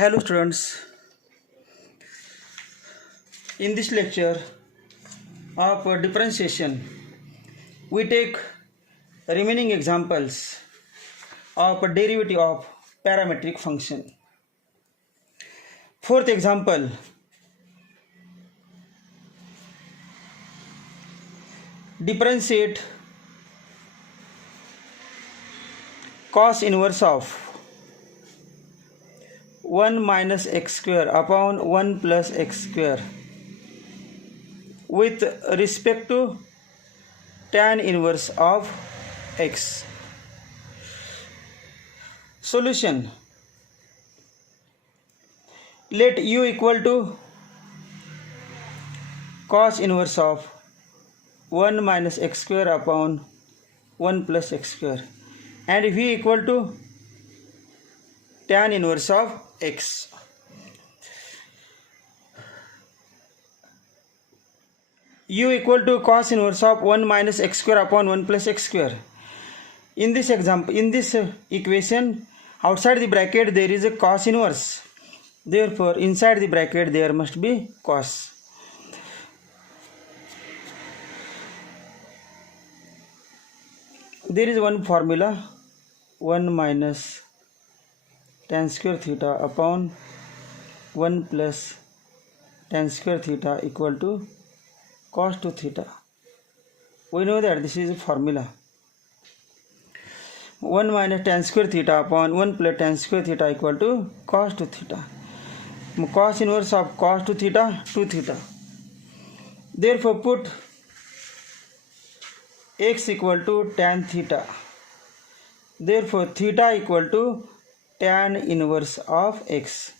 Hello students, in this lecture of differentiation we take remaining examples of derivative of parametric function. Fourth example, differentiate cos inverse of 1 minus x square upon 1 plus x square with respect to tan inverse of x. Solution: let u equal to cos inverse of 1 minus x square upon 1 plus x square and v equal to tan inverse of x. U equal to cos inverse of 1 minus x square upon 1 plus x square. In this example, in this equation, outside the bracket there is a cos inverse. Therefore, inside the bracket there must be cos. There is one formula: 1 minus tan square theta upon 1 plus tan square theta equal to cos 2 theta. We know that this is a formula. 1 minus tan square theta upon 1 plus tan square theta equal to cos 2 theta. Cos inverse of cos 2 theta, 2 theta. Therefore, put x equal to tan theta. Therefore, theta equal to tan inverse of x.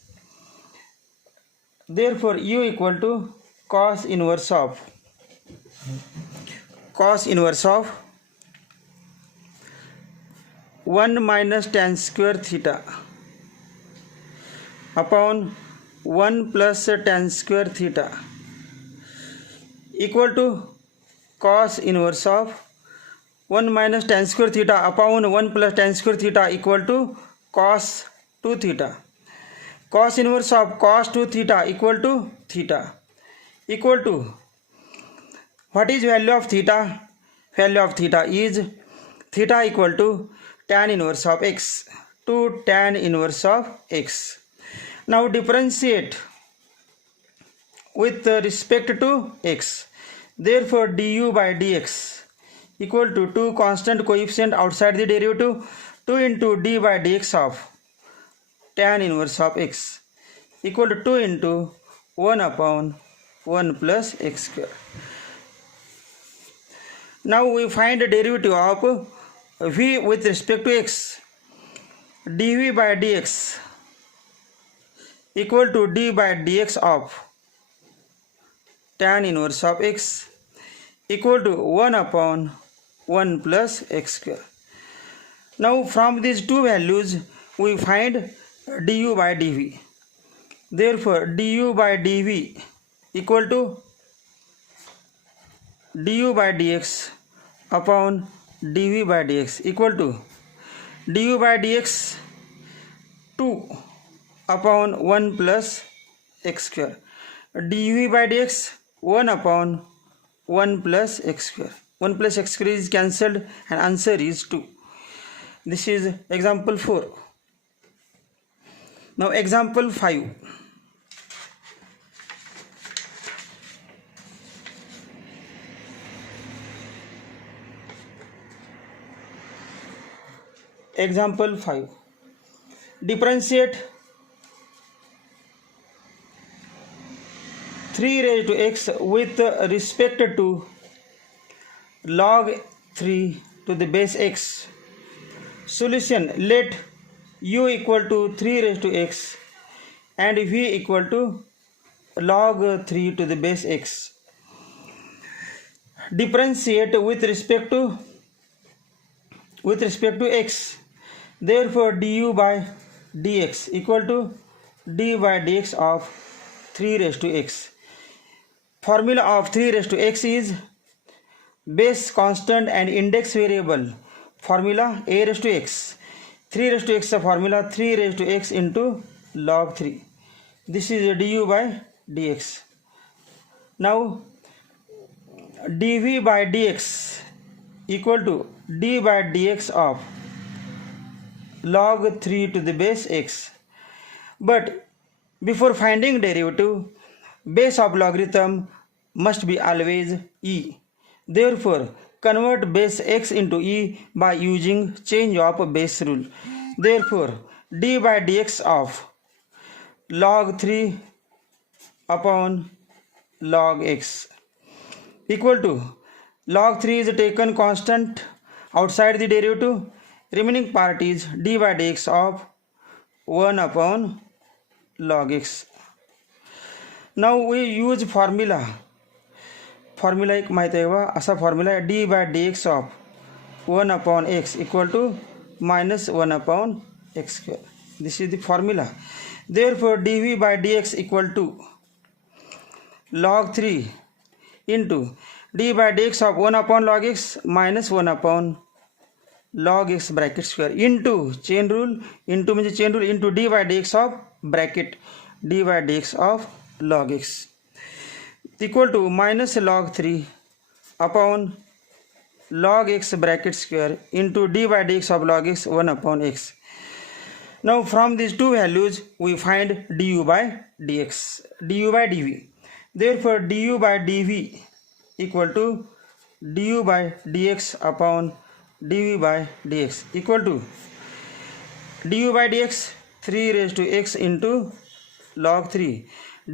Therefore, u equal to cos inverse of 1 minus tan square theta upon 1 plus tan square theta equal to cos inverse of 1 minus tan square theta upon 1 plus tan square theta equal to cos 2 theta. Cos inverse of cos 2 theta equal to theta equal to, what is value of theta? Value of theta is theta equal to tan inverse of x to tan inverse of x. Now differentiate with respect to x. Therefore, du by dx equal to 2 constant coefficient outside the derivative, 2 into d by dx of tan inverse of x equal to 2 into 1 upon 1 plus x square. Now we find the derivative of v with respect to x. dv by dx equal to d by dx of tan inverse of x equal to 1 upon 1 plus x square. Now from these two values we find du by dv. Therefore, du by dv equal to du by dx upon dv by dx equal to du by dx 2 upon 1 plus x square, dv by dx 1 upon 1 plus x square. 1 plus x square is cancelled and answer is 2. This is example 4. Now example 5. Example 5. Differentiate 3 raised to x with respect to log 3 to the base x. Solution: let u equal to 3 raised to x and v equal to log 3 to the base x. Differentiate with respect to x. Therefore, du by dx equal to d by dx of 3 raised to x. Formula of 3 raised to x is base constant and index variable. Formula a raised to x. 3 raised to x formula 3 raised to x into log 3. This is du by dx. Now dv by dx equal to d by dx of log 3 to the base x. But before finding derivative, base of logarithm must be always e. Therefore, convert base x into e by using change of base rule. Therefore, d by dx of log 3 upon log x equal to log 3 is taken constant outside the derivative. Remaining part is d by dx of 1 upon log x. Now we use formula एक माहिती आहे बा, असा formula आहे d by d x of 1 upon x equal to minus 1 upon x square. This is the formula. Therefore d v by d x equal to log 3 into d by dx of 1 upon log x minus 1 upon log x bracket square into chain rule, into म्हणजे chain rule, into d by dx of bracket d by dx of log x equal to minus log 3 upon log x bracket square into d by dx of log x 1 upon x. Now from these two values we find du by dx, du by dv. Therefore du by dv equal to du by dx upon dv by dx equal to du by dx 3 raised to x into log 3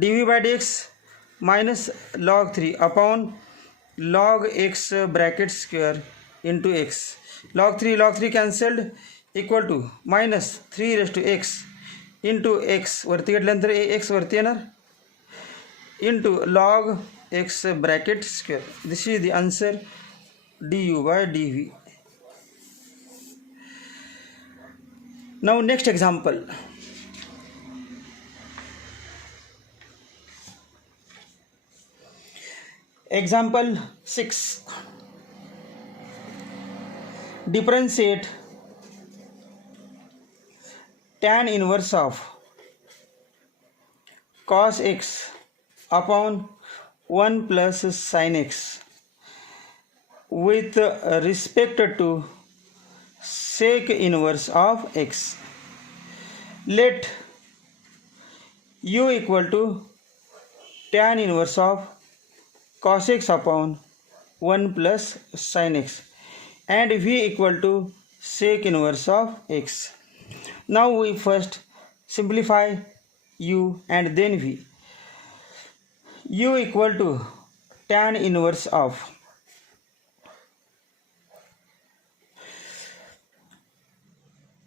dv by dx minus log 3 upon log x bracket square into x. Log 3 cancelled equal to minus 3 raised to x into x वरती घेतल्यानंतर x वरती येणार into log x bracket square. This is the answer du by dv. Now next example. Example 6. Differentiate tan inverse of cos x upon 1 plus sin x with respect to sec inverse of x. Let u equal to tan inverse of cos x upon 1 plus sin x and v equal to sec inverse of x. Now we first simplify u and then v. U equal to tan inverse of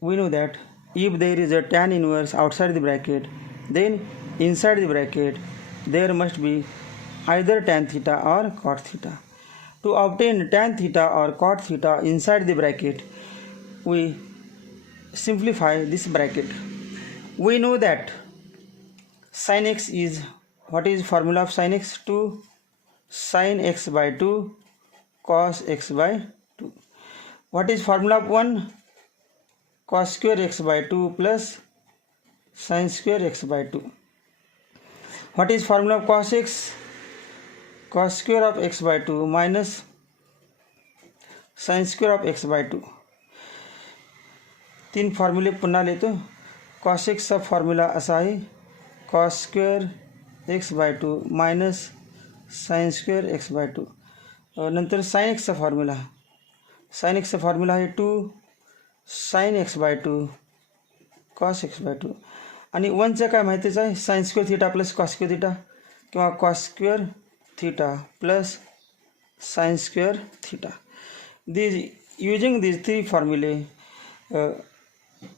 we know that if there is a tan inverse outside the bracket, then inside the bracket there must be either tan theta or cot theta. To obtain tan theta or cot theta inside the bracket, we simplify this bracket. We know that sin x is, what is formula of sin x? 2 sin x by 2 cos x by 2. What is formula of 1? Cos square x by 2 plus sin square x by 2. What is formula of cos x? Cos square of x by 2 minus sin square of x by 2. तीन फॉर्म्युले पुन्हा लिहितो. cos x चा formula असा आहे cos square x by 2 minus sin square x by 2. नंतर sin x चा formula, sin x चा formula आहे 2 sin x by 2 cos x by 2. आणि 1चं काय माहितीच आहे, sin square theta plus cos square theta किंवा cos square theta plus sin square theta. Using these three formulae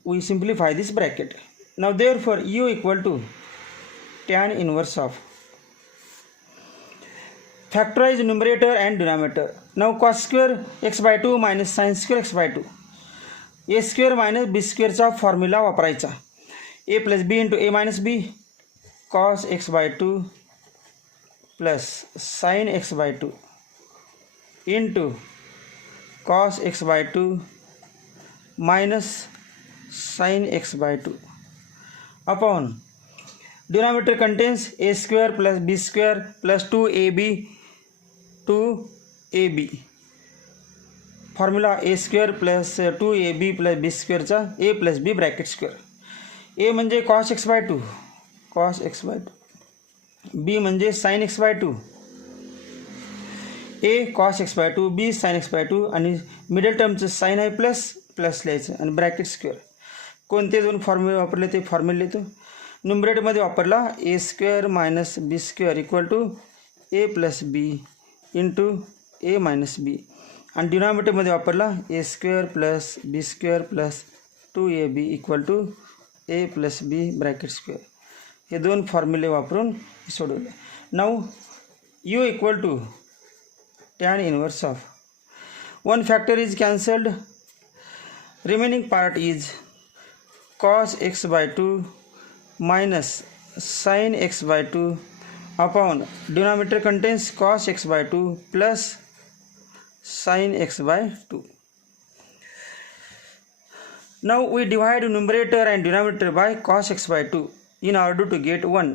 we simplify this bracket. Now therefore u equal to tan inverse of, factorize numerator and denominator. Now cos square x by 2 minus sin square x by 2, a square minus b square चा formula वापरायचा. a plus b into a minus b cos x by 2 plus sin x by 2 into cos x by 2 minus sin x by 2. upon denominator contains a square plus b square plus 2ab formula A square plus 2ab plus B स्क्वेअरचा A plus B bracket square. A म्हणजे cos x by two, B म्हणजे sine x by two, A cos x by two, B sine x by two, आणि middle टर्मचं sign आहे plus लिहायचं आणि bracket square. कोणते दोन फॉर्म्युले वापरले ते फॉर्म्युले लिहितो. न्युमरेटरमध्ये वापरला A square minus B square equal to A plus B into A minus B, आणि डिनॉमिनेटरमध्ये वापरला A square plus B square plus 2ab equal to A plus B bracket square. हे दोन फॉर्म्युले वापरून सोडवले. Now U equal to tan inverse of one factor is cancelled, remaining part is cos x by 2 minus sin x by 2 upon denominator contains cos x by 2 plus sin x by 2. Now we divide numerator and denominator by cos x by 2 in order to get 1.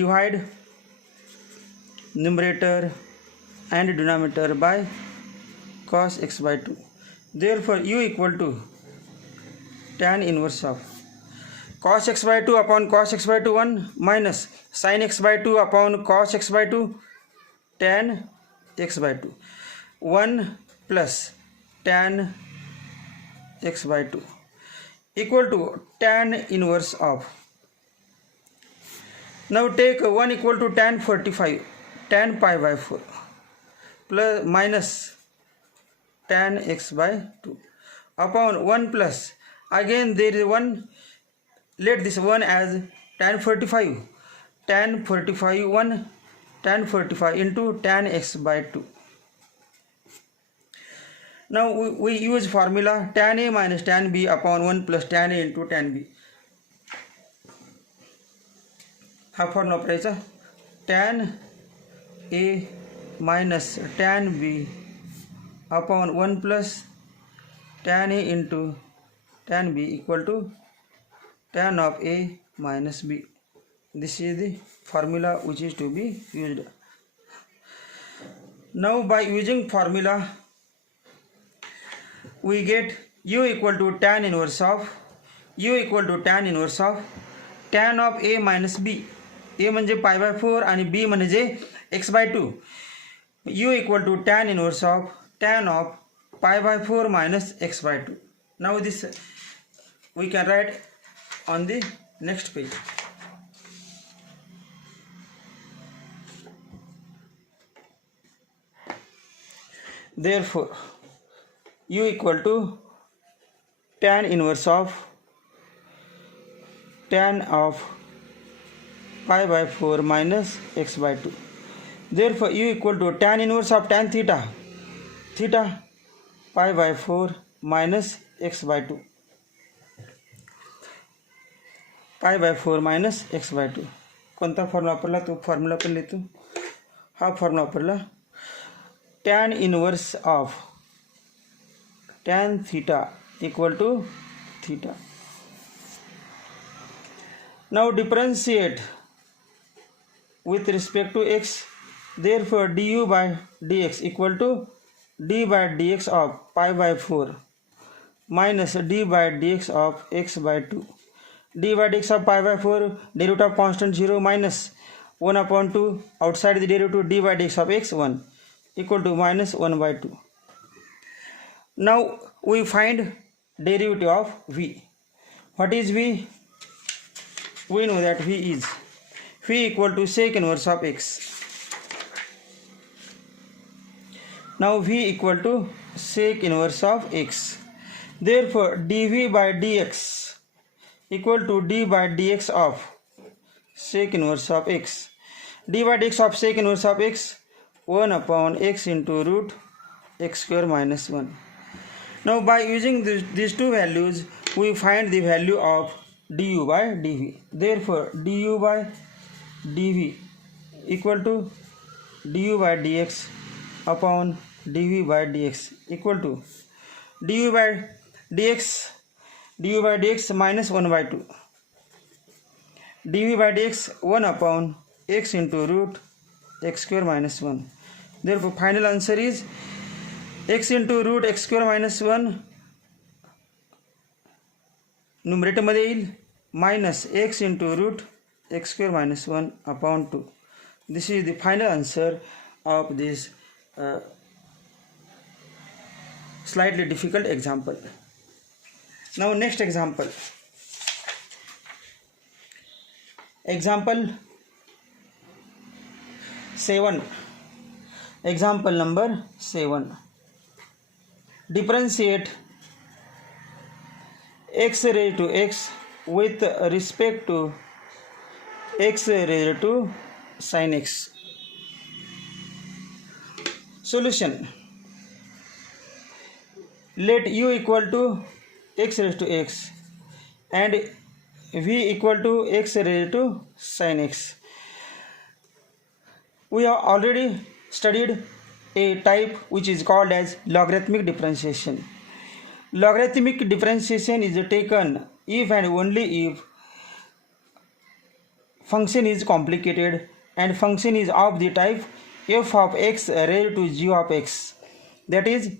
Divide numerator and denominator by cos x by 2. Therefore u equal to tan inverse of cos x by 2 upon cos x by 2 1 minus sin x by 2 upon cos x by 2 tan x by 2 1 plus tan x by 2 equal to tan inverse of. Now take 1 equal to tan 45 tan pi by 4 plus minus tan x by 2 upon 1 plus, again there is 1, let this 1 as tan 45 1 tan 45 into tan x by 2. Now we use formula tan a minus tan b upon 1 plus tan a into tan b. हा formula वापरायचा. tan a minus tan b upon 1 plus tan a into tan b equal to tan of a minus b. This is the formula which is to be used. Now by using formula we get u equal to tan inverse of tan of a minus b. a म्हणजे pi by 4 आणि b म्हणजे x by 2. u equal to tan inverse of tan of pi by 4 minus x by 2. Now this we can write on the next page. Therefore u equal to tan inverse of tan of pi by 4 minus x by 2. Therefore u equal to tan inverse of tan theta pi by 4 minus x by 2 pi by 4 minus x by 2. कोणता formula वापरला तो formula पण लिहितो. हा formula वापरला tan inverse of tan theta equal to theta. Now differentiate with respect to x. Therefore du by dx equal to d by dx of pi by 4 minus d by dx of x by 2. d by dx of pi by 4 derivative of constant 0 minus 1 upon 2 outside the derivative d by dx of x 1 equal to minus 1 by 2. Now we find derivative of v. What is v? We know that v is equal to sec inverse of x. Now v equal to sec inverse of x. Therefore dv by dx equal to d by dx of sec inverse of x. d by dx of sec inverse of x 1 upon x into root x square minus 1. Now by using these two values we find the value of du by dv. Therefore du by dv equal to du by dx upon dv by dx equal to du by dx minus 1 by 2 dv by dx 1 upon x into root x square minus 1. Therefore final answer is x into root x square minus 1 numerator मध्ये येईल minus x into root x square minus 1 upon 2. This is the final answer of this slightly difficult example. Now next example. Example 7. Example number 7. Differentiate x raised to x with respect to x raised to sin x. Solution. Let u equal to x raised to x and v equal to x raised to sin x. We have already studied a type which is called as logarithmic differentiation. Logarithmic differentiation is taken if and only if function is complicated and function is of the type f of x raised to g of x. That is,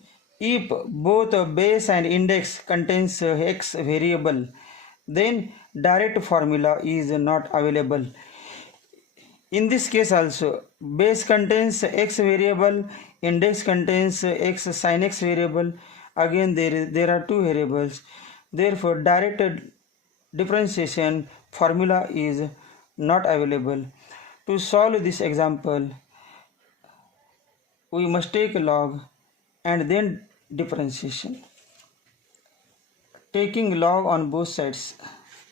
if both base and index contains x variable, then direct formula is not available. In this case also, base contains x variable, index contains x sin x variable. Again there are two variables. Therefore direct differentiation formula is not available. To solve this example, we must take log and then differentiation. Taking log on both sides.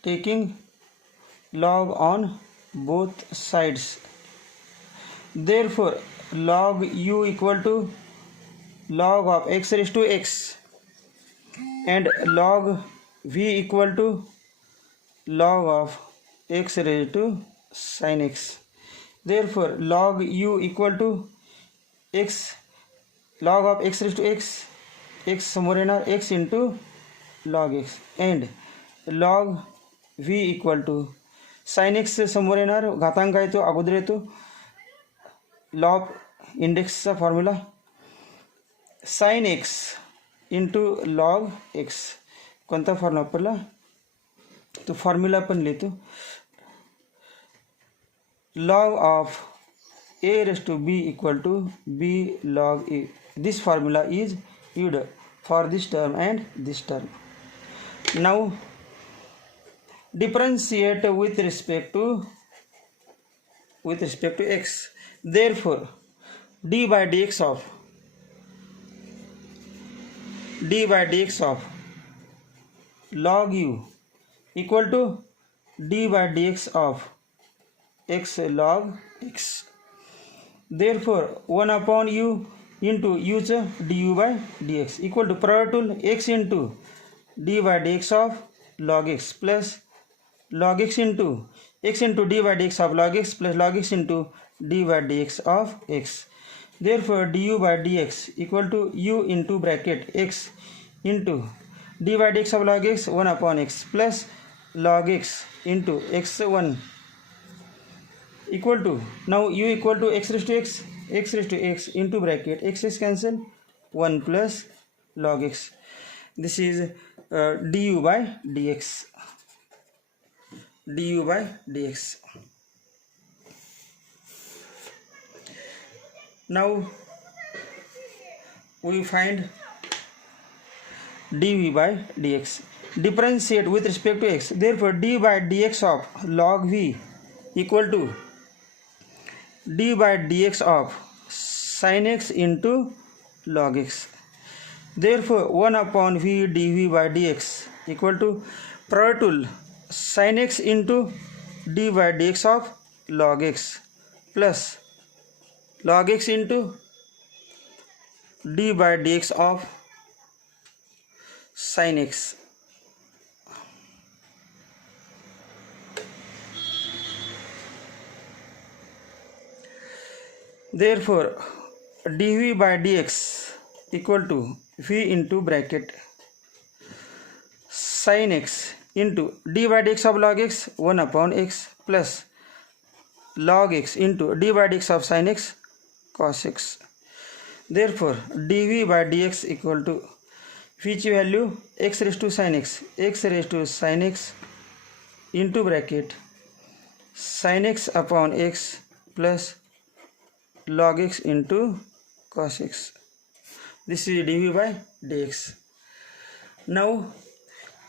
Taking log on both sides. Therefore log u equal to log of x raised to x and log v equal to log of x raised to sin x. Therefore log u equal to x, log of x raised to x, x समोर येणार x into log x, and log v equal to sin x समोर येणार घातांक आहे तो अगोदर येतो, log इंडेक्सचा formula sin x into log x. कोणता फॉर्म्युला वापरला तो फॉर्म्युला पण लिहितो, log of a raised to b equal to b log a. This formula is used for this term and this term. Now differentiate with respect to x. Therefore d by dx of log u equal to d by dx of x log x. Therefore 1 upon u into u's du by dx equal to product rule x into d by dx of log x plus log x into d by dx of log x plus log x into d by dx of x. Therefore du by dx equal to u into bracket x into d by dx of log x 1 upon x plus log x into x1 equal to, now u equal to x raised to x into bracket x is cancelled 1 plus log x. This is du by dx. Now we find dv by dx. Differentiate with respect to x. Therefore d by dx of log v equal to d by dx of sin x into log x. Therefore 1 upon v dv by dx equal to product rule sin x into d by dx of log x plus log x into d by dx of sin x. Therefore dv by dx equal to v into bracket sin x into d by dx of log x 1 upon x plus log x into d by dx of sin x cos x. Therefore dv by dx equal to which value x raised to sin x into bracket sin x upon x plus log x into cos x. This is dv by dx. Now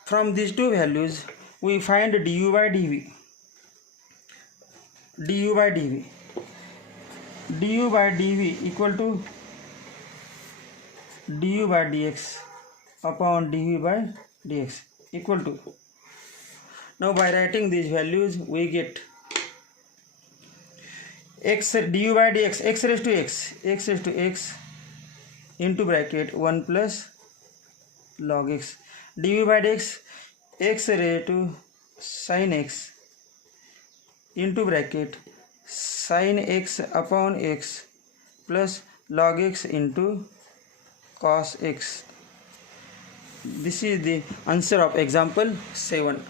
from these two values we find du by dv. du by dv equal to du by dx upon dv by dx equal to, now by writing these values we get x du by dx x raised to x into bracket 1 plus log x dv by dx x raised to sin x into bracket sin x upon x plus log x into cos x. This is the answer of example 7.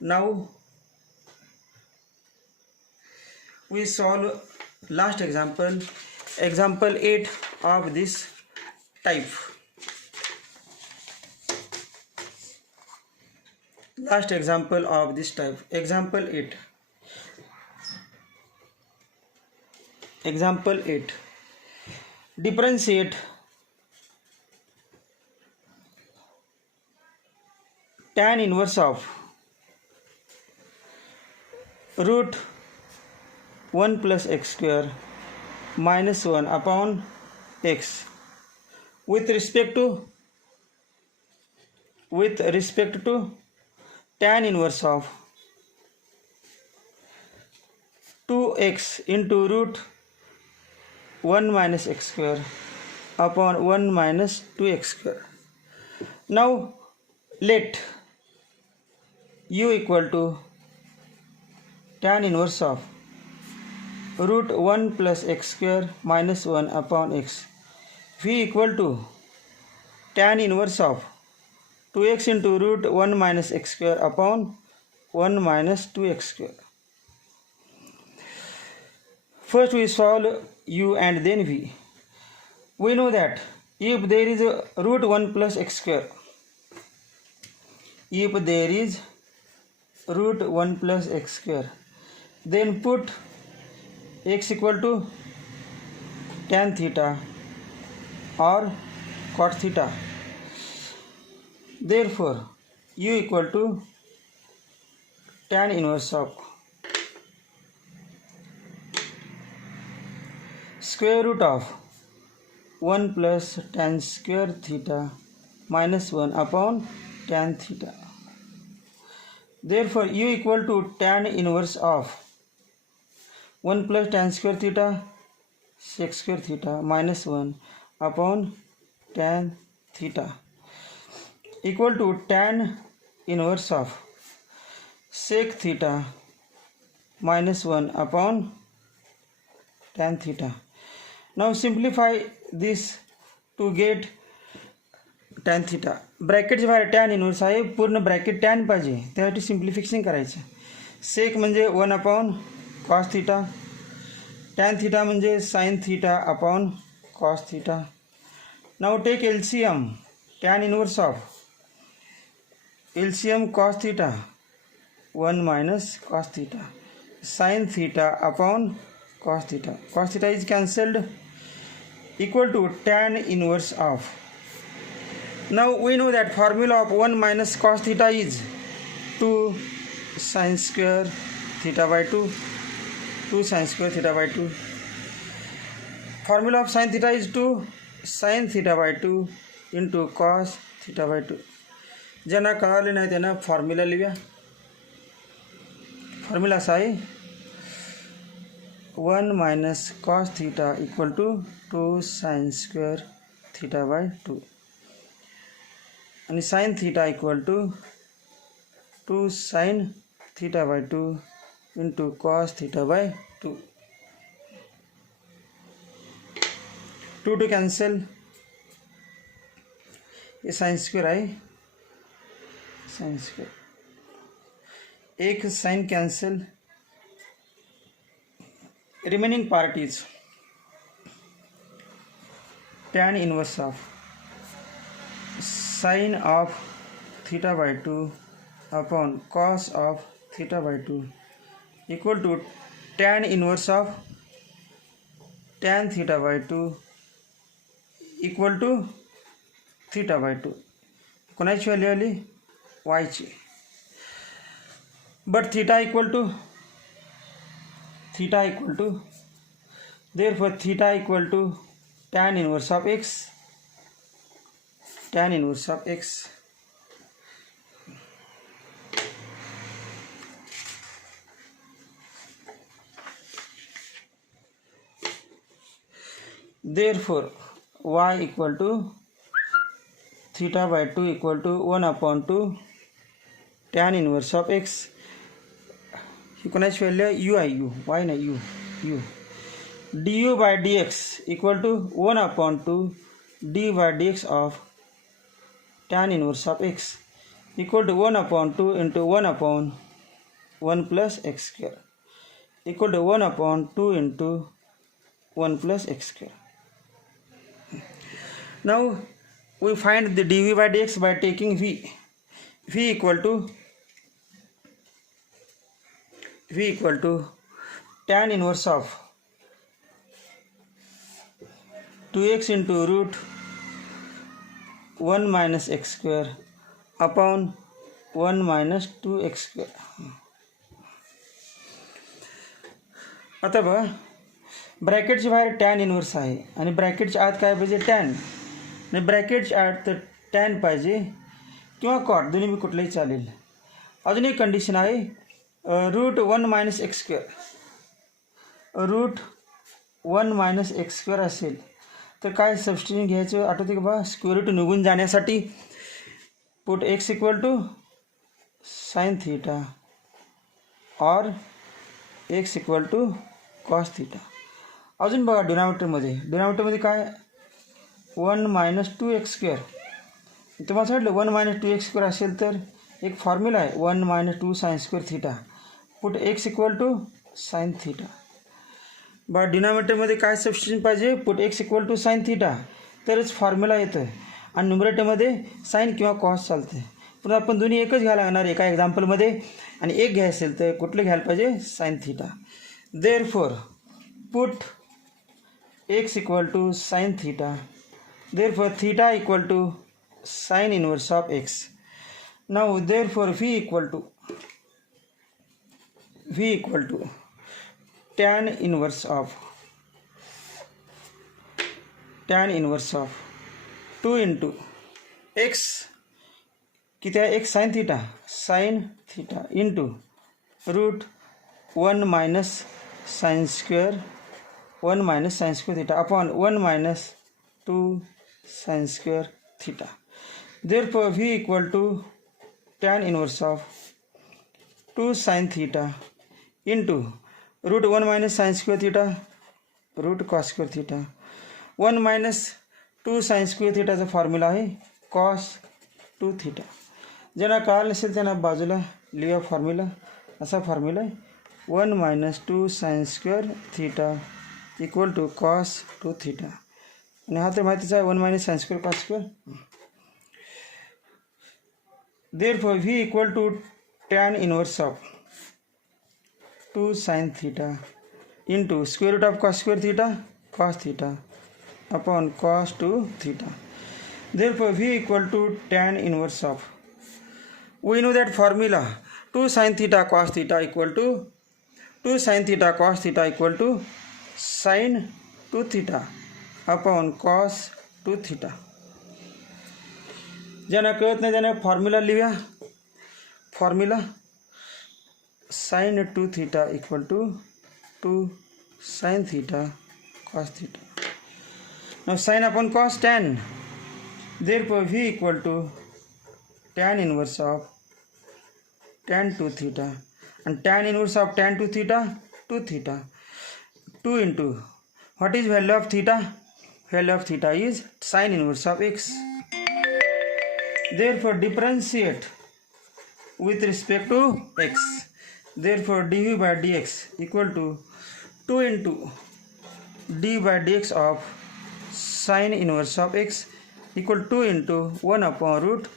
Now we solve last example, example 8 of this type. Last example of this type, example 8. Example 8. Differentiate tan inverse of root 1 plus x square minus 1 upon x with respect to tan inverse of 2x into root 1 minus x square upon 1 minus 2x square. Now let u equal to tan inverse of root 1 plus x square minus 1 upon x, v equal to tan inverse of 2x into root 1 minus x square upon 1 minus 2x square. First we solve u and then v. We know that if there is a root 1 plus x square, if there is root 1 plus x square, then put x equal to tan theta or cot theta. Therefore u equal to tan inverse of square root of 1 plus tan square theta minus 1 upon tan theta. Therefore u equal to tan inverse of 1 plus tan square theta sec square theta minus 1 upon tan theta equal to tan inverse of sec theta minus 1 upon tan theta. Now simplify this to get tan theta. Bracket जे बाहेर tan inverse आहे, पूर्ण bracket tan पाहिजे, त्यासाठी simplification करायचं. Sec म्हणजे 1 upon cos theta, tan theta म्हणजे sine theta upon cos theta. Now take LCM tan inverse of LCM cos theta 1 minus cos theta sine theta upon cos theta. Cos theta is cancelled equal to tan inverse of. Now we know that formula of 1 minus cos theta is 2 sin square theta by 2. 2 sin square theta by 2. Formula of sin theta is 2 sin theta by 2 into cos theta by 2. ज्यांना कळाले नाही त्यांना formula लिहूया. Formula असा आहे 1 minus cos theta equal to 2 sin square theta by 2 and sin theta equal to 2 sin theta by 2 into cos theta by 2. 2 to cancel, ये sin square है sin square, एक sin cancel, remaining part is tan inverse of sin of theta by 2 upon cos of theta by 2 equal to tan inverse of tan theta by 2 equal to theta by 2. कोणाची value आली? वायची. But theta equal to therefore theta equal to tan inverse of x, tan inverse of x. Therefore y equal to theta by 2 equal to 1 upon 2 tan inverse of x. ही कोणाची value आहे? u आहे. y नाही u. du by dx equal to 1 upon 2 d by dx of tan inverse of x equal to 1 upon 2 into 1 upon 1 plus x square equal to 1 upon 2 into 1 plus x square. Now we find the dv by dx by taking v equal to tan inverse of 2x into root 1 minus x square upon 1 minus 2x square. आता बघा, ब्रॅकेटच्या बाहेर tan inverse आहे आणि ब्रॅकेटच्या आत काय पाहिजे? Tan. आणि ब्रॅकेटच्या आत तर टॅन पाहिजे किंवा कॉट, दोन्ही मी कुठलंही चालेल. अजून एक कंडिशन आहे, root 1 minus x square, root 1 minus x square असेल तर काय सबस्टिट्यूशन घ्यायचं आठवते का बा? स्क्वेअर रूट निघून जाण्यासाठी put x equal to sine theta or X equal to cos theta. अजून बघा, डिनॉमिनेटरमध्ये काय? 1 मायनस 2x स्क्वेअर. तुम्हाला सांगितलं 1 मायनस 2x स्क्वेअर असेल तर एक फॉर्म्युला आहे 1 minus 2 sine square theta, put x equal to sine theta. बा डिनॉमिनेटरमध्ये काय सबस्टिट्यूशन पाहिजे? Put x equal to sine theta, तरच फॉर्म्युला येतं. आणि न्युमरेटरमध्ये साइन किंवा कॉस चालते. पण आपण दोन्ही एकच घ्यायला लागणार एका एक्झाम्पलमध्ये, आणि एक घ्यायचं असेल तर कुठलं घ्यायला पाहिजे? Sine theta. Therefore put x equal to sine theta, therefore theta equal to sine inverse of x. Now therefore v equal to tan inverse of 2 into x किती आहे? x sin theta into root 1 minus sin square theta upon 1 minus 2 sin square theta. Therefore v equal to tan inverse of 2 sin theta into root 1 minus sine square theta root cos square theta. 1 minus 2 sine square थीटाचा formula आहे cos 2 theta. ज्यांना कळालं नसेल त्यांना बाजूला लिहा formula. असा formula आहे 1 minus 2 sine square theta equal to cos 2 theta. आणि हा तर माहितीच आहे 1 minus sine square cos square. Therefore v equal to tan inverse of 2 sin theta into square root of cos square theta cos theta upon cos 2 theta. Therefore v equal to tan inverse of, we know that formula 2 sin theta cos theta equal to 2 sin theta cos theta equal to sin 2 theta upon cos 2 theta. ज्यांना कळत नाही त्यांना formula लिहा. Formula sin 2 theta equal to 2 sin theta cos theta. Now sin upon cos tan. Therefore v equal to tan inverse of tan 2 theta, and tan inverse of tan 2 theta 2 theta. 2 into what is value of theta? Value of theta is sin inverse of x. Therefore differentiate with respect to x. Therefore dv by dx equal to 2 into d by dx of sine inverse of x equal to 2 into 1 upon root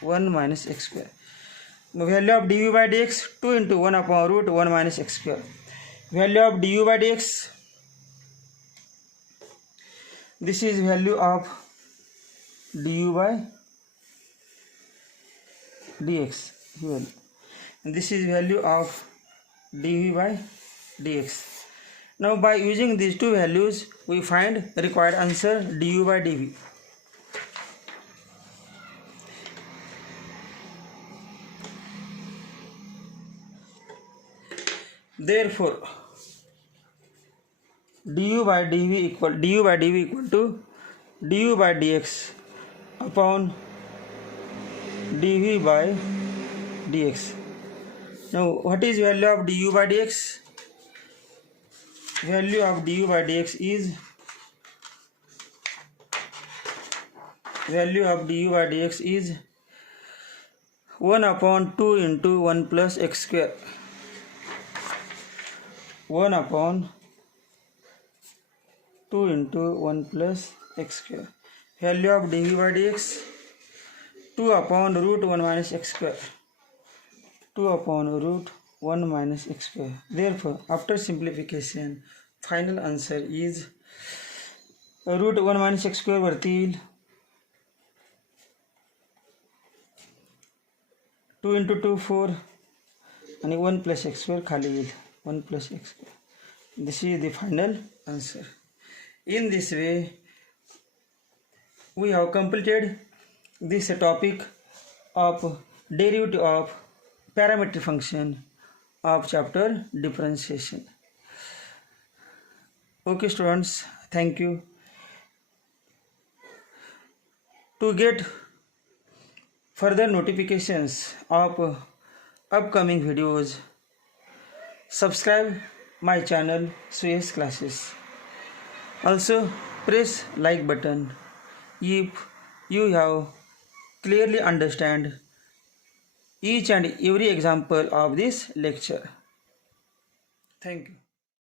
1 minus x square. Value of dv by dx 2 into 1 upon root 1 minus x square. Value of du by dx, this is value of du by dx here, and this is value of dv by dx. Now by using these two values we find required answer du by dv. Therefore du by dv equal to du by dx upon dv by dx. Now what is value of du by dx? Value of du by dx is 1 upon 2 into 1 plus x square. 1 upon 2 into 1 plus x square. Value of dv by dx 2 upon root 1 minus x square. 2 upon root 1 minus x square. Therefore after simplification final answer is root 1 minus x square वरती येईल 2 into 2 4 आणि 1 plus x square खाली येईल 1 plus x square. This is the final answer. In this way we have completed this topic of derivative of parametric function of chapter differentiation. Okay students, thank you. To get further notifications of upcoming videos, subscribe my channel Suyes Classes. Also press like button if you have clearly understand each and every example of this lecture. Thank you.